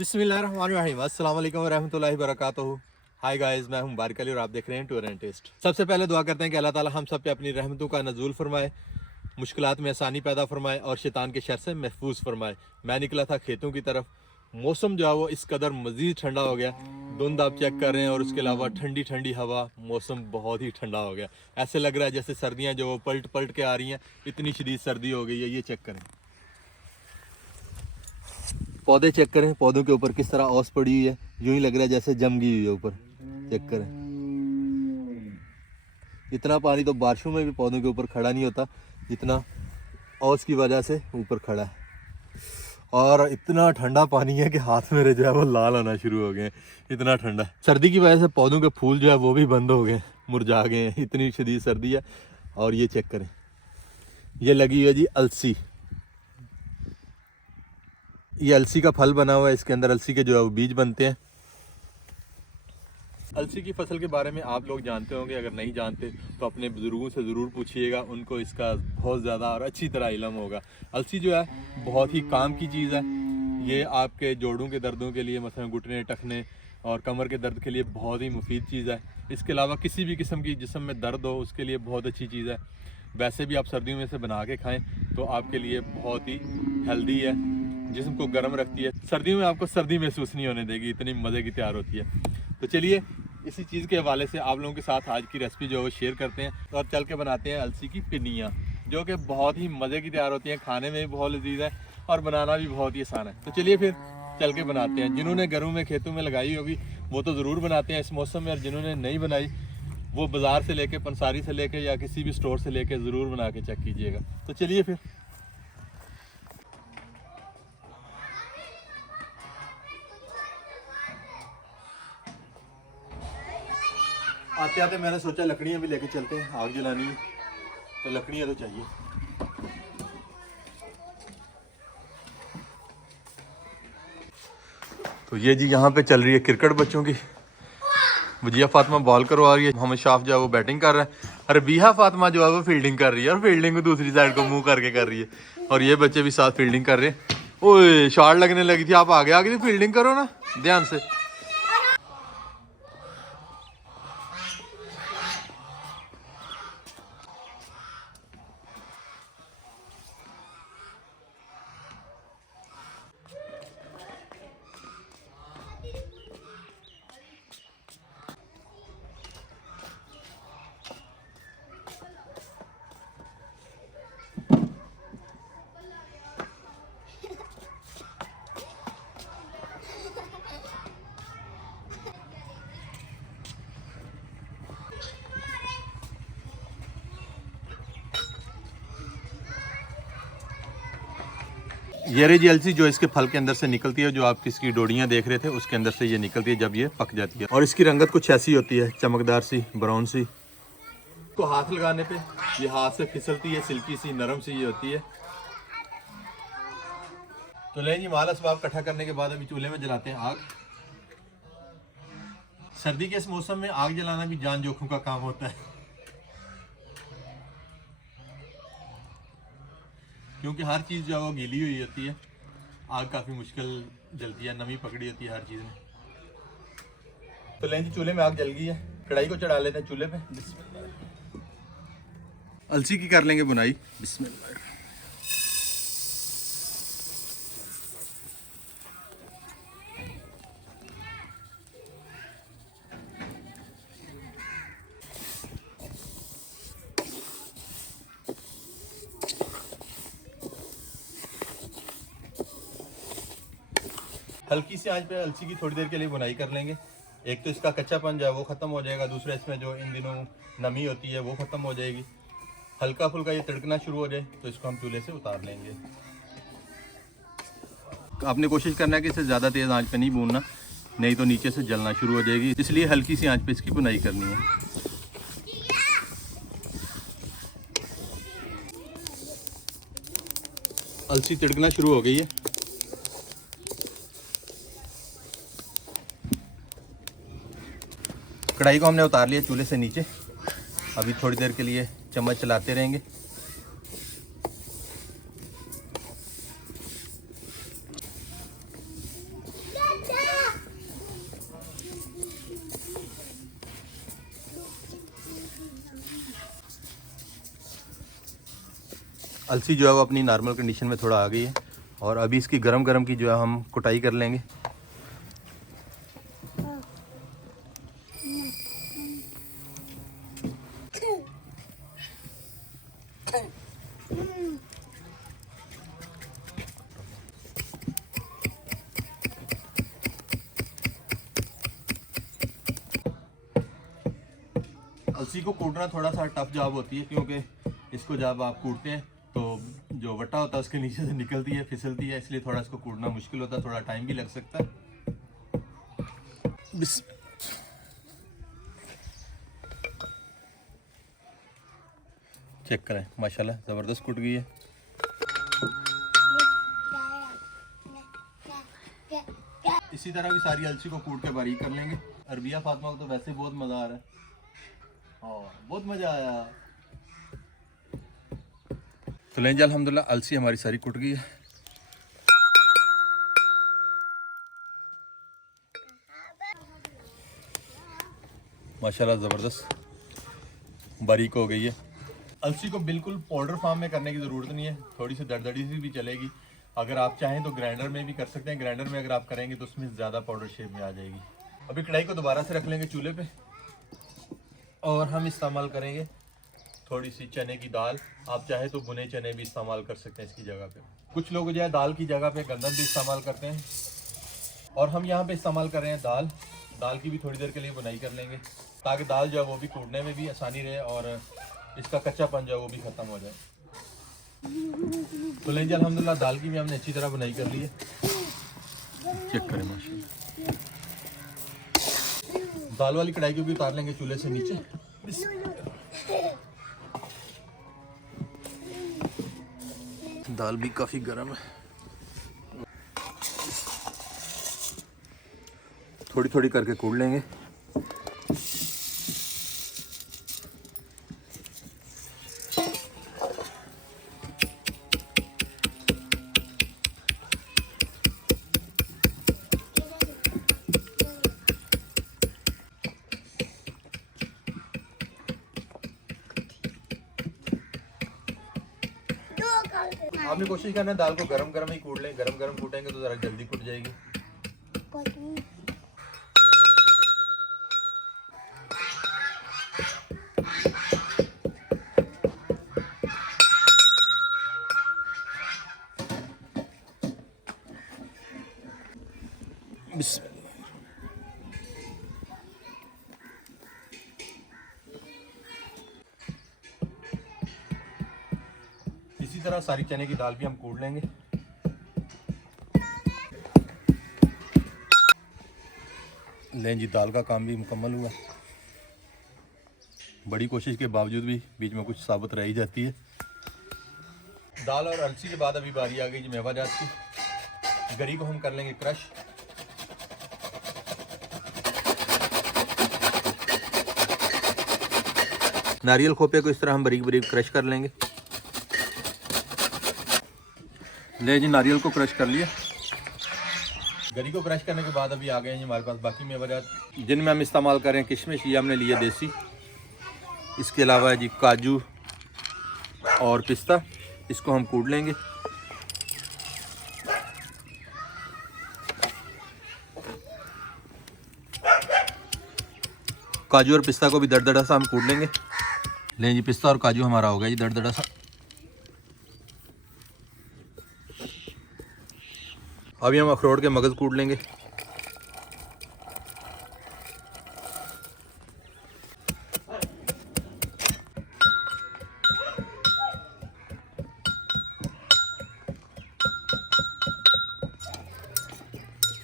बिस्मिल्लाहिर्रहमानिर्रहीम अस्सलाम वालेकुम रहमतुल्लाहि वबरकातुहू। हाय गाइस, मैं हूं बारिक अली और आप देख रहे हैं टूर एंड टेस्ट। सबसे पहले दुआ करते हैं कि अल्लाह ताला हम सब पे अपनी रहमतों का नज़ूल फरमाए, मुश्किलात में आसानी पैदा फरमाए और शैतान के शर से महफूज फरमाए। मैं निकला था खेतों की तरफ, मौसम जो है वो इस कदर मज़ीद ठंडा हो गया, धुंध आप चेक कर रहे हैं और उसके अलावा ठंडी ठंडी हवा, मौसम बहुत ही ठंडा हो गया। ऐसे लग रहा है जैसे सर्दियाँ जो वो पलट पलट के आ रही हैं, इतनी शदीद सर्दी हो गई है। ये चेक करें, पौधे चेक करें, पौधों के ऊपर किस तरह ओस पड़ी हुई है, यूं ही लग रहा है जैसे जम गई हुई है ऊपर। चेक करें, इतना पानी तो बारिशों में भी पौधों के ऊपर खड़ा नहीं होता जितना ओस की वजह से ऊपर खड़ा है। और इतना ठंडा पानी है कि हाथ मेरे जो है वो लाल होना शुरू हो गए हैं, इतना ठंडा। सर्दी की वजह से पौधों के फूल जो है वो भी बंद हो गए, मुरझा गए हैं, इतनी शदीद सर्दी है। और ये चेक करें, ये लगी हुई है जी अलसी। ये अलसी का फल बना हुआ है, इसके अंदर अलसी के जो है वो बीज बनते हैं। अलसी की फसल के बारे में आप लोग जानते होंगे, अगर नहीं जानते तो अपने बुजुर्गों से ज़रूर पूछिएगा, उनको इसका बहुत ज़्यादा और अच्छी तरह इल्म होगा। अलसी जो है बहुत ही काम की चीज़ है। ये आपके जोड़ों के दर्दों के लिए, मसलन घुटने टखने और कमर के दर्द के लिए बहुत ही मुफीद चीज़ है। इसके अलावा किसी भी किस्म की जिस्म में दर्द हो उसके लिए बहुत अच्छी चीज़ है। वैसे भी आप सर्दियों में से बना के खाएँ तो आपके लिए बहुत ही हेल्दी है, जिस्म को गर्म रखती है। सर्दियों में आपको सर्दी महसूस नहीं होने देगी, इतनी मज़े की तैयार होती है। तो चलिए इसी चीज़ के हवाले से आप लोगों के साथ आज की रेसिपी जो है वो शेयर करते हैं और चल के बनाते हैं अलसी की पिन्नियाँ, जो कि बहुत ही मज़े की तैयार होती हैं, खाने में भी बहुत लजीज है और बनाना भी बहुत ही आसान है। तो चलिए फिर चल के बनाते हैं। जिन्होंने घरों में खेतों में लगाई होगी वो तो ज़रूर बनाते हैं इस मौसम में, और जिन्होंने नहीं बनाई वो बाज़ार से लेके, पंसारी से लेके या किसी भी स्टोर से लेके ज़रूर बना के चेक कीजिएगा। तो चलिए फिर आते आते मैंने सोचा लकड़ियाँ भी लेके चलते हैं, आग जलानी है तो लकड़ियाँ तो चाहिए। तो ये जी यहाँ पे चल रही है क्रिकेट बच्चों की। वजिया फातिमा बॉल करवा रही है, मोहम्मद शाफ जो है वो बैटिंग कर रहा है, और बिहा फातिमा जो है वो फील्डिंग कर रही है, और फील्डिंग को दूसरी साइड को मुंह करके कर रही है, और ये बच्चे भी साथ फील्डिंग कर रहे हैं। ओए शॉट लगने लगी थी, आप आगे आगे फील्डिंग करो ना ध्यान से। ये रही जी अलसी जो इसके फल के अंदर से निकलती है, जो आप इसकी डोडियाँ देख रहे थे उसके अंदर से ये निकलती है जब ये पक जाती है, और इसकी रंगत कुछ ऐसी होती है, चमकदार सी, ब्राउन सी। को हाथ लगाने पे ये हाथ से फिसलती है, सिल्की सी नरम सी ये होती है। तो ले जी माल असबाब इकट्ठा करने के बाद अभी चूल्हे में जलाते हैं आग। सर्दी के इस मौसम में आग जलाना भी जान जोखिम का काम होता है, क्योंकि हर चीज़ जो है वो गीली हुई होती है, आग काफ़ी मुश्किल जलती है, नमी पकड़ी होती है हर चीज़ में। तो लें जी चूल्हे में आग जल गई है, कढ़ाई को चढ़ा लेते हैं चूल्हे पे। अलसी की कर लेंगे बुनाई। बिस्मिल्लाह। हल्की सी आंच पे अलसी की थोड़ी देर के लिए बुनाई कर लेंगे। एक तो इसका कच्चापन जो है वो ख़त्म हो जाएगा, दूसरा इसमें जो इन दिनों नमी होती है वो ख़त्म हो जाएगी। हल्का फुल्का ये तड़कना शुरू हो जाए तो इसको हम चूल्हे से उतार लेंगे। आपने कोशिश करना है कि इसे ज़्यादा तेज़ आंच पे नहीं भूनना, नहीं तो नीचे से जलना शुरू हो जाएगी, इसलिए हल्की सी आंच पे इसकी बुनाई करनी है। अलसी तड़कना शुरू हो गई है। कढ़ाई को हमने उतार लिया चूल्हे से नीचे, अभी थोड़ी देर के लिए चम्मच चलाते रहेंगे। अलसी जो है वो अपनी नॉर्मल कंडीशन में थोड़ा आ गई है और अभी इसकी गरम गरम की जो है हम कुटाई कर लेंगे। अलसी को कूटना थोड़ा सा टफ जॉब होती है, क्योंकि इसको जब आप कूटते हैं तो जो वट्टा होता है उसके नीचे से निकलती है, फिसलती है, इसलिए थोड़ा इसको कूटना मुश्किल होता है, थोड़ा टाइम भी लग सकता है। चेक करें, माशाल्लाह ज़बरदस्त कूट गई है। इसी तरह भी सारी अलसी को कूट के बारीक कर लेंगे। अरबिया फातिमा को तो वैसे बहुत मज़ा आ रहा है। हाँ, बहुत मज़ा आया। तो लें जी, अल्हम्दुलिल्लाह अलसी हमारी सारी कुट गई है। माशाल्लाह ज़बरदस्त बारीक हो गई है। अलसी को बिल्कुल पाउडर फॉर्म में करने की ज़रूरत नहीं है, थोड़ी सी दरदरी सी भी चलेगी। अगर आप चाहें तो ग्राइंडर में भी कर सकते हैं। ग्राइंडर में अगर आप करेंगे तो उसमें ज़्यादा पाउडर शेप में आ जाएगी। अभी कढ़ाई को दोबारा से रख लेंगे चूल्हे पे और हम इस्तेमाल करेंगे थोड़ी सी चने की दाल। आप चाहे तो भुने चने भी इस्तेमाल कर सकते हैं इसकी जगह पे। कुछ लोग जो है दाल की जगह पे गंदम भी इस्तेमाल करते हैं और हम यहाँ पे इस्तेमाल कर रहे हैं दाल। दाल की भी थोड़ी देर के लिए बुनाई कर लेंगे ताकि दाल जो है वो भी कूटने में भी आसानी रहे और इसका कच्चापन जो है वो भी ख़त्म हो जाए। तो लें जी, अल्हम्दुलिल्लाह दाल की भी हमने अच्छी तरह बुनाई कर ली है। चेक करें माशाल्लाह। दाल वाली कढ़ाई को भी उतार लेंगे चूल्हे से नीचे। दाल भी काफ़ी गर्म है, थोड़ी थोड़ी करके कूट लेंगे। आपने कोशिश करना है दाल को गरम गरम ही कूट लें। गरम गरम कूटेंगे तो ज़रा जल्दी कूट जाएगी। इसी तरह सारी चने की दाल भी हम कूट लेंगे। लें जी, दाल का काम भी मुकम्मल हुआ। बड़ी कोशिश के बावजूद भी बीच में कुछ साबुत रह ही जाती है। दाल और अलसी के बाद अभी बारी आ गई जी मेवा जात की। गरी को हम कर लेंगे क्रश। नारियल खोपे को इस तरह हम बारीक बारीक क्रश कर लेंगे। ले जी, नारियल को क्रश कर लिया। गरी को क्रश करने के बाद अभी आ गए हैं हमारे पास बाकी मेवा जिनमें हम इस्तेमाल करें किशमिश। ये हमने लिया देसी। इसके अलावा जी काजू और पिस्ता, इसको हम कूट लेंगे। काजू और पिस्ता को भी दरदरा सा हम कूट लेंगे। लें जी, पिस्ता और काजू हमारा हो गया जी दरदरा सा। अभी हम अखरोट के मगज़ कूट लेंगे।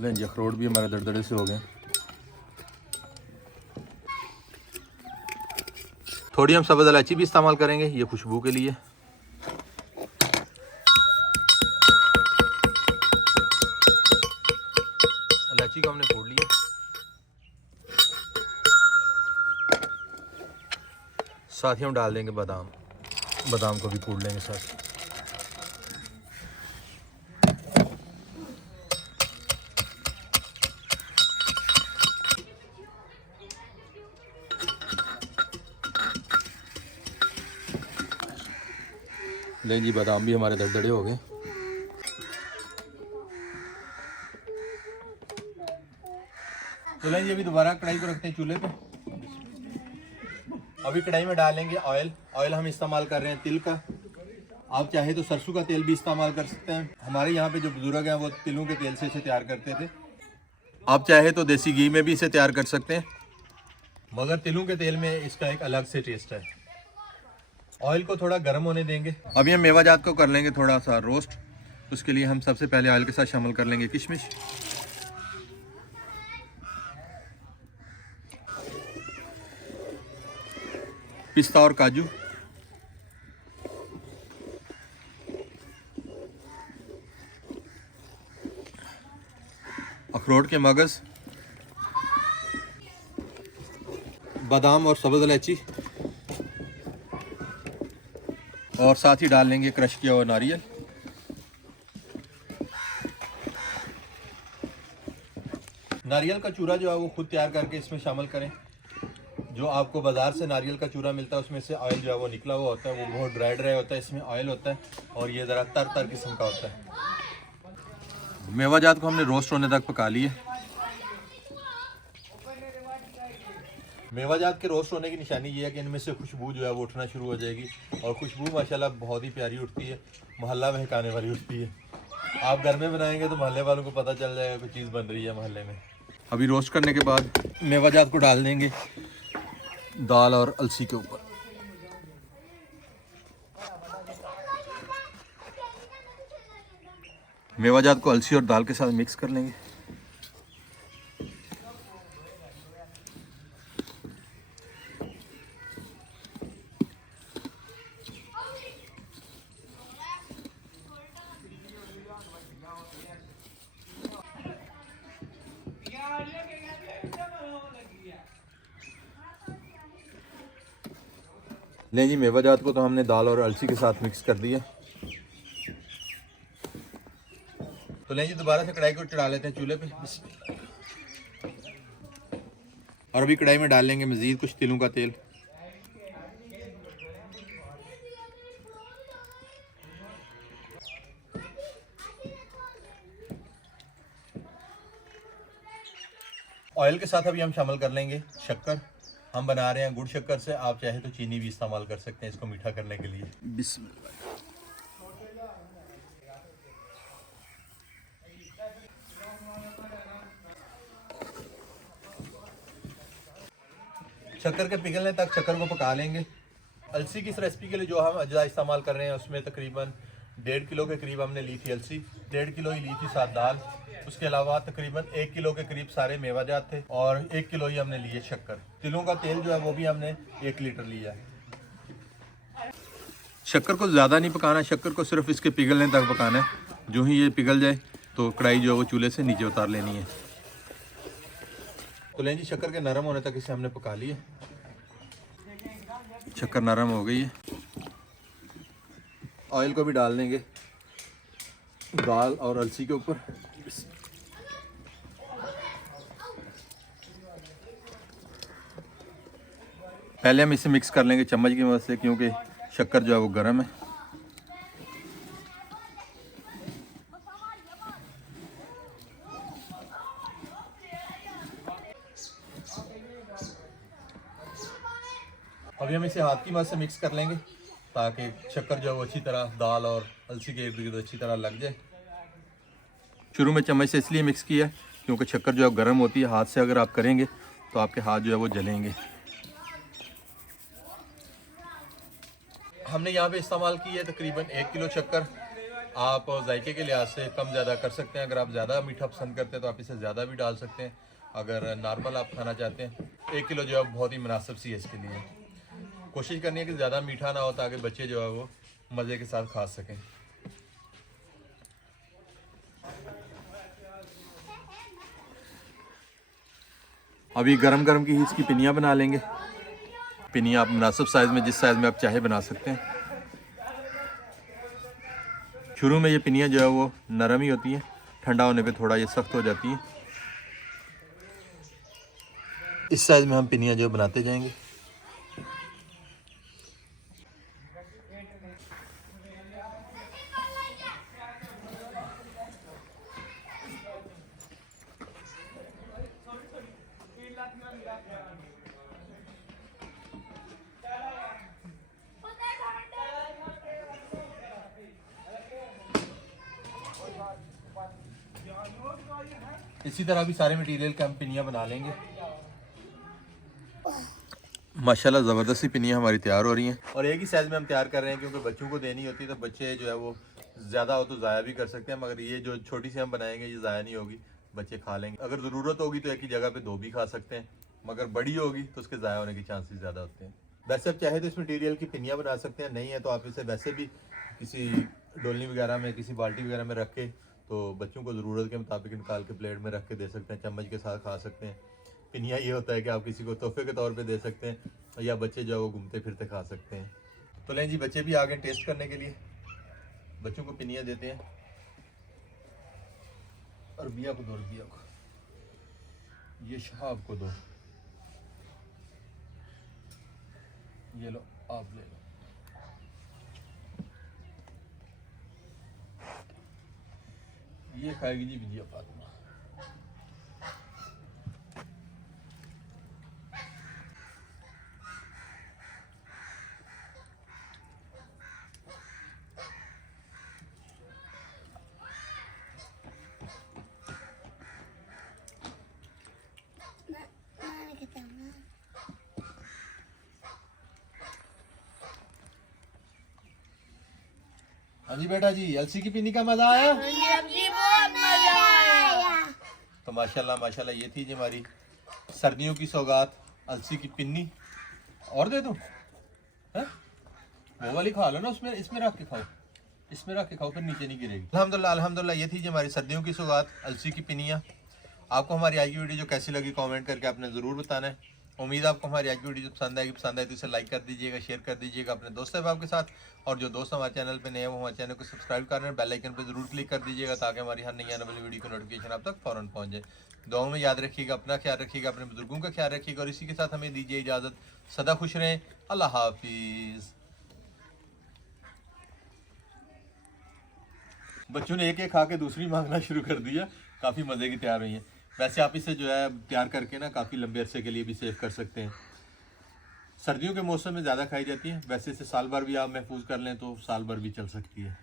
लें जी, अखरोट भी हमारे दरदरे से हो गए। थोड़ी हम सब्ज़ इलायची भी इस्तेमाल करेंगे, ये खुशबू के लिए। इलायची को हमने कूट लिया। साथ ही हम डाल देंगे बादाम। बादाम को भी कूट लेंगे साथ। लें जी, बादाम भी हमारे दरदरे हो गए। तो लें जी, अभी दोबारा कढ़ाई को रखते हैं चूल्हे पे। अभी कढ़ाई में डालेंगे ऑयल। ऑयल हम इस्तेमाल कर रहे हैं तिल का। आप चाहे तो सरसों का तेल भी इस्तेमाल कर सकते हैं। हमारे यहाँ पे जो बुजुर्ग हैं वो तिलों के तेल से इसे तैयार करते थे। आप चाहे तो देसी घी में भी इसे तैयार कर सकते हैं, मगर तिलों के तेल में इसका एक अलग से टेस्ट है। ऑयल को थोड़ा गर्म होने देंगे। अभी हम मेवाजात को कर लेंगे थोड़ा सा रोस्ट। उसके लिए हम सबसे पहले ऑयल के साथ शामिल कर लेंगे किशमिश, पिस्ता और काजू, अखरोट के मगज, बादाम और सब्ज़ इलायची, और साथ ही डाल लेंगे क्रश किया हुआ नारियल। नारियल का चूरा जो है वो खुद तैयार करके इसमें शामिल करें। जो आपको बाज़ार से नारियल का चूरा मिलता है उसमें से ऑयल जो है वो निकला हुआ होता है, वो बहुत ड्राई ड्राई होता है। इसमें ऑयल होता है और ये ज़रा तर तर किस्म का होता है। मेवाजात को हमने रोस्ट होने तक पका लिए। मेवाजात के रोस्ट होने की निशानी ये है कि इनमें से खुशबू जो है वो उठना शुरू हो जाएगी, और खुशबू माशाल्लाह बहुत ही प्यारी उठती है, मोहल्ला महकाने वाली उठती है। आप घर में बनाएंगे तो मोहल्ले वालों को पता चल जाएगा कोई चीज़ बन रही है मोहल्ले में। अभी रोस्ट करने के बाद मेवाजात को डाल देंगे दाल और अलसी के ऊपर। मेवाजात को अलसी और दाल के साथ मिक्स कर लेंगे। लें जी, मेवाजात को तो हमने दाल और अलसी के साथ मिक्स कर दिया। तो लें जी, दोबारा से कढ़ाई को चढ़ा लेते हैं चूल्हे पे। और अभी कढ़ाई में डाल लेंगे मज़ीद कुछ तिलों का तेल। ऑयल के साथ अभी हम शामिल कर लेंगे शक्कर। हम बना रहे हैं गुड़ शक्कर से, आप चाहे तो चीनी भी इस्तेमाल कर सकते हैं इसको मीठा करने के लिए। बिस्मिल्लाह। शक्कर के पिघलने तक शक्कर को पका लेंगे। अलसी की इस रेसिपी के लिए जो हम अज्जा इस्तेमाल कर रहे हैं उसमें तकरीबन 1.5 किलो के करीब हमने ली थी अलसी, 1.5 किलो ही ली थी साथ दाल। उसके अलावा तकरीबन 1 किलो के करीब सारे मेवाजात थे और 1 किलो ही हमने लिए शक्कर। तिलों का तेल जो है वो भी हमने 1 लीटर लिया है। शक्कर को ज़्यादा नहीं पकाना, शक्कर को सिर्फ इसके पिघलने तक पकाना है। जो ही ये पिघल जाए तो कढ़ाई जो है वो चूल्हे से नीचे उतार लेनी है। तो लें जी, शक्कर के नरम होने तक इसे हमने पका लिया। शक्कर नरम हो गई है। ऑयल को भी डाल देंगे दाल और अलसी के ऊपर। पहले हम इसे मिक्स कर लेंगे चम्मच की मदद से, क्योंकि शक्कर जो है वो गर्म है। अभी हम इसे हाथ की मदद से मिक्स कर लेंगे ताकि शक्कर जो है वो अच्छी तरह दाल और अलसी के इर्द गिर्द अच्छी तरह लग जाए। शुरू में चम्मच से इसलिए मिक्स किया क्योंकि शक्कर जो है गर्म होती है। हाथ से अगर आप करेंगे तो आपके हाथ जो है वो जलेंगे। हमने यहाँ पे इस्तेमाल की है तकरीबन 1 किलो शक्कर। आप जायके के लिहाज से कम ज़्यादा कर सकते हैं। अगर आप ज़्यादा मीठा पसंद करते हैं तो आप इसे ज़्यादा भी डाल सकते हैं। अगर नॉर्मल आप खाना चाहते हैं 1 किलो जो है बहुत ही मुनासिब सी है इसके लिए। कोशिश करनी है कि ज़्यादा मीठा ना हो ताकि बच्चे जो है वो मज़े के साथ खा सकें। अभी गरम गरम की ही इसकी पिनिया बना लेंगे। पिनिया आप मुनासिब साइज़ में, जिस साइज़ में आप चाहे बना सकते हैं। शुरू में ये पिनिया जो है वो नरम ही होती हैं, ठंडा होने पे थोड़ा ये सख्त हो जाती है। इस साइज़ में हम पिनिया जो बनाते जाएंगे। इसी तरह भी सारे मटेरियल के हम पिनियाँ बना लेंगे। माशाल्लाह ज़बरदस्त सी पिनियाँ हमारी तैयार हो रही हैं और एक ही साइज़ में हम तैयार कर रहे हैं क्योंकि बच्चों को देनी होती है, तो बच्चे जो है वो ज़्यादा हो तो ज़ाया भी कर सकते हैं, मगर ये जो छोटी सी हम बनाएंगे ये ज़ाया नहीं होगी, बच्चे खा लेंगे। अगर ज़रूरत होगी तो एक ही जगह पे 2 भी खा सकते हैं, मगर बड़ी होगी तो उसके ज़ाया होने के चांसेस ज़्यादा होते हैं। वैसे आप चाहे तो इस मटेरियल की पिनियाँ बना सकते हैं, नहीं है तो आप इसे वैसे भी किसी डोलनी वगैरह में, किसी बाल्टी वगैरह में रख के तो बच्चों को ज़रूरत के मुताबिक निकाल के प्लेट में रख के दे सकते हैं, चम्मच के साथ खा सकते हैं। पिनिया ये होता है कि आप किसी को तोहफे के तौर पे दे सकते हैं या बच्चे जो है वो घूमते फिरते खा सकते हैं। तो लें जी, बच्चे भी आ गए टेस्ट करने के लिए, बच्चों को पिनिया देते हैं। और बिया को दो, बिया को, ये शहाब को दो, ये लो आप ले लो। ये खाएगी जी बिजिया फातिमा। हाँ जी बेटा जी, अलसी की पिन्नी का मजा आया? जी बहुत मजा आया। तो माशाल्लाह माशाल्लाह ये थी जी हमारी सर्दियों की सौगात, अलसी की पिन्नी। और दे दूं? हैं? वो वाली खा लो ना, उसमें इसमें रख के खाओ, इसमें रख के खाओ, फिर नीचे नहीं गिरेगी। अल्हम्दुलिल्लाह अल्हम्दुलिल्लाह, ये थी जी हमारी सर्दियों की सौगात, अलसी की पिन्नियाँ। आपको हमारी आज की वीडियो जो कैसी लगी कमेंट करके आपने ज़रूर बताना है। उम्मीद है आपको हमारी आज की वीडियो पसंद आएगी। पसंद आए तो इसे लाइक कर दीजिएगा, शेयर कर दीजिएगा अपने दोस्त अहबाब के साथ, और जो दोस्त हमारे चैनल पे नए हैं वो हमारे चैनल को सब्सक्राइब कर रहे हैं, बेल आइकन पे ज़रूर क्लिक कर दीजिएगा ताकि हमारी हर नई आने वाली वीडियो की नोटिफिकेशन आप तक फ़ौरन पहुँच जाए। दुआओं में याद रखिएगा, अपना ख्याल रखिएगा, अपने बुजुर्गों का ख्याल रखिएगा, और इसी के साथ हमें दीजिए इजाज़त। सदा खुश रहें। अल्लाह हाफिज़। बच्चों ने एक एक खा के दूसरी मांगना शुरू कर दिया, काफ़ी मज़े की तैयार हुई है। वैसे आप इसे जो है तैयार करके ना काफ़ी लंबे अरसे के लिए भी सेव कर सकते हैं। सर्दियों के मौसम में ज़्यादा खाई जाती है, वैसे इसे साल भर भी आप महफूज कर लें तो साल भर भी चल सकती है।